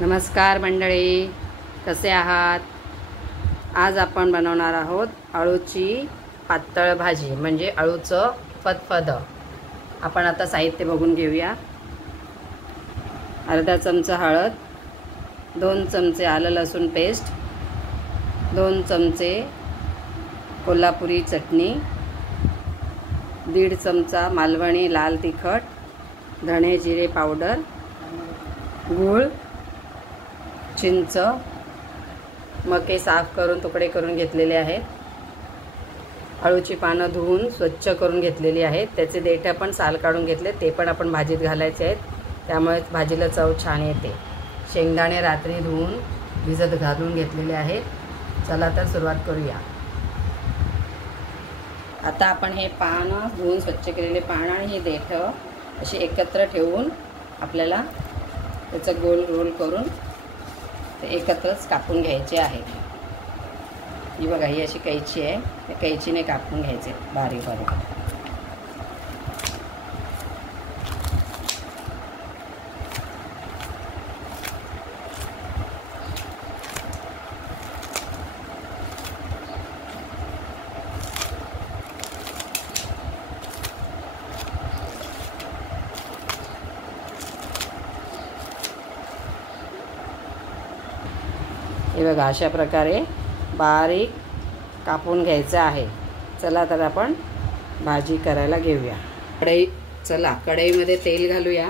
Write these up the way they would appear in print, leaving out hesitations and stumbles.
नमस्कार मंडळी, कसे आहात? आज आपण बनवणार आहोत अळूची पातळ भाजी, म्हणजे अळूचं फदफदं. आपण आता साहित्य बघून घेऊया. अर्धा चमचा हळद, 2 चमचे आलं लसूण पेस्ट, 2 चमचे कोल्हापुरी चटणी, 1.5 चमचा मालवणी लाल तिखट, धणे जिरे पावडर, गूळ, चिंच, मके साफ करून तुकडे करून घेतलेले आहेत. अळूची पानं धुवून स्वच्छ करून घेतलेली आहेत. त्याचे देठं पण साल काढून घेतले, ते पण आपण भाजीत घालायचे आहेत, त्यामुळे भाजीला चव छान येते. शेंगदाणे रात्री धुवून भिजत घालून घेतलेले आहेत. चला तर सुरुवात करूया. आता आपण हे पानं धुवून स्वच्छ केलेले पानं आणि हे देठं अशी एकत्र ठेवून आपल्याला त्याचं गोल रोल करून ते एकत्रच कापून घ्यायचे आहे. ही बघा, ही अशी कैची आहे, त्या कैचीने कापून घ्यायचे बारीक बारीक. हे बघा, अशा प्रकारे बारीक कापून घ्यायचं आहे. चला तर आपण भाजी करायला घेऊया. कढईमध्ये तेल घालूया.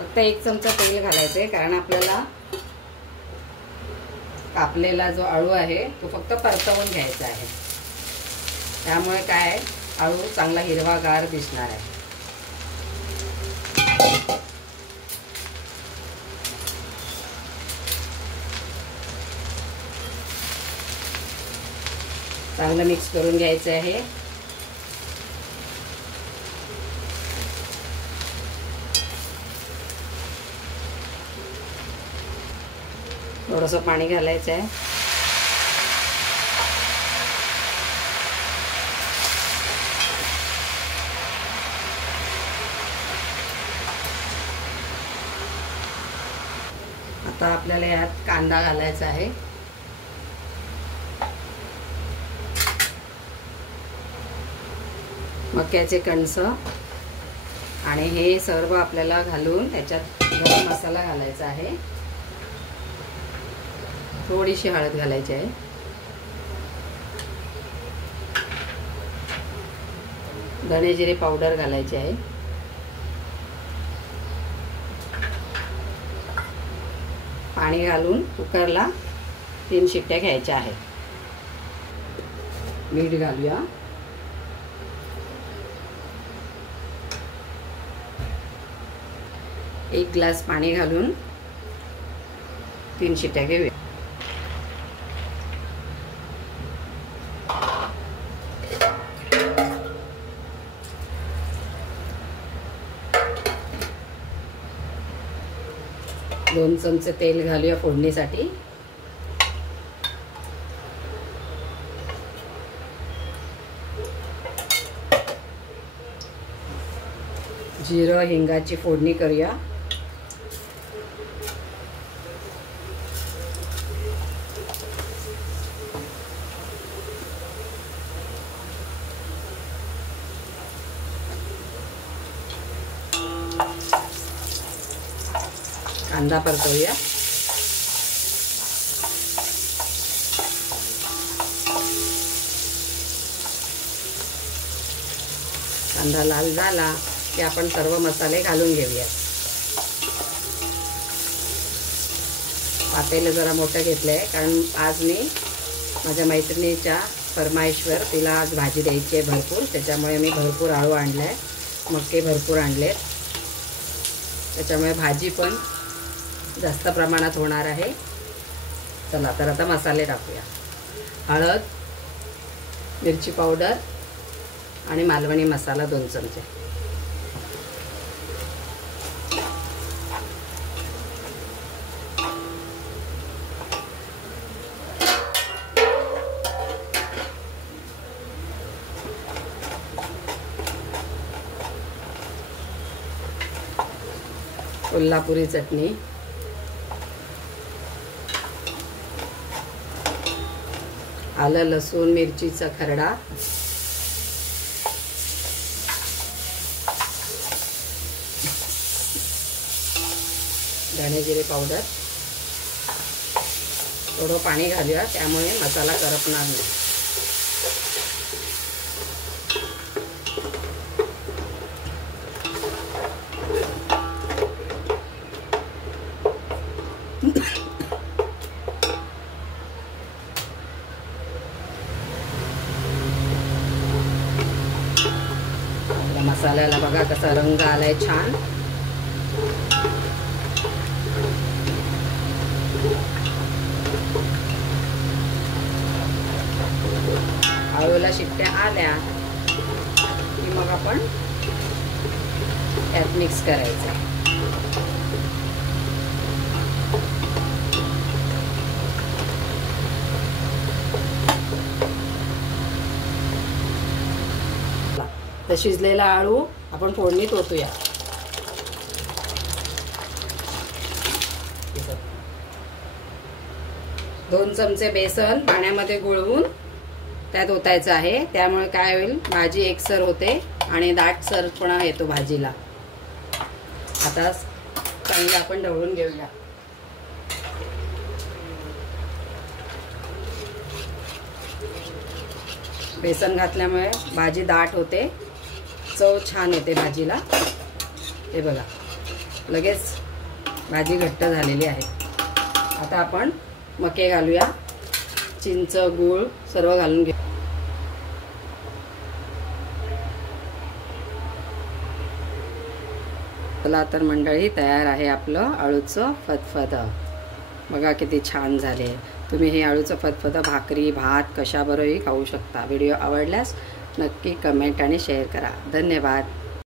फक्त 1 चमचा तेल घालायचं आहे, कारण आपल्याला कापलेला जो अळू आहे तो फक्त परतवून घ्यायचा आहे. त्यामुळे काय, अळू चांगला हिरवागार दिसणार आहे. चांगलं मिक्स करून घ्यायचं आहे. थोडंसं पाणी घालायचं आहे. आता आपल्याला यात कांदा घालायचा आहे. मक्याचे कणस आणि हे सर्व आपल्याला घालून त्याच्यात गरम मसाला घालायचा आहे. थोडीशी हळद घालायची आहे. धणे जिरे पावडर घालायचे आहे. पाणी घालून कुकरला 3 शिट्ट्या घ्यायच्या आहेत. मीठ घालूया. एक ग्लास पाणी घालून 3 शिट्ट्या घेऊया. दोन चमचे तेल घालूया फोडणीसाठी. जिरं हिंगाची फोडणी करूया. कांदा परतवूया. कांदा लाल झाला की आपण सर्व मसाले घालून घेऊया. पातेलं जरा मोठं घेतलं आहे, कारण आज मी माझ्या मैत्रिणीच्या फरमाईशवर तिला आज भाजी द्यायची आहे भरपूर. त्याच्यामुळे मी भरपूर अळू आणला आहे, मके भरपूर आणलेत. त्याच्यामुळे भाजी पण जास्त प्रमाणात होणार आहे. चला तर आता मसाले टाकूया. हळद, मिरची पावडर आणि मालवणी मसाला 2 चमचे. कोल्हापुरी चटणी, आलं लसूण मिरचीचा खरडा, धणे जिरे पावडर, थोडं पाणी घालूया त्यामुळे मसाला करपणार नाही. मसाल्याला बघा कसा रंग आलाय छान. आळूला शिट्ट्या आल्या की मग आपण त्यात मिक्स करायचं. तर शिजलेला आळू आपण फोडणीत ओतूया. दोन चमचे बेसन पाण्यामध्ये गुळवून त्यात ओतायचं आहे. त्यामुळे काय होईल, भाजी एकसर होते आणि दाटसरपणा येतो भाजीला. आता चांगलं आपण ढवळून घेऊया. बेसन घातल्यामुळे भाजी दाट होते, चव छान येते भाजीला. हे बघा लगेच भाजी घट्ट झालेली आहे. आता आपण मके घालूया, चिंच गूळ सर्व घालून घेऊ. चला तर मंडळी, तयार आहे आपलं अळूचं फतफतं. बघा किती छान झाले. तुम्ही हे अळूचं फतफतं भाकरी भात कशाबरोबरही खाऊ शकता. व्हिडिओ आवडल्यास नक्की कमेंट आणि शेअर करा. धन्यवाद.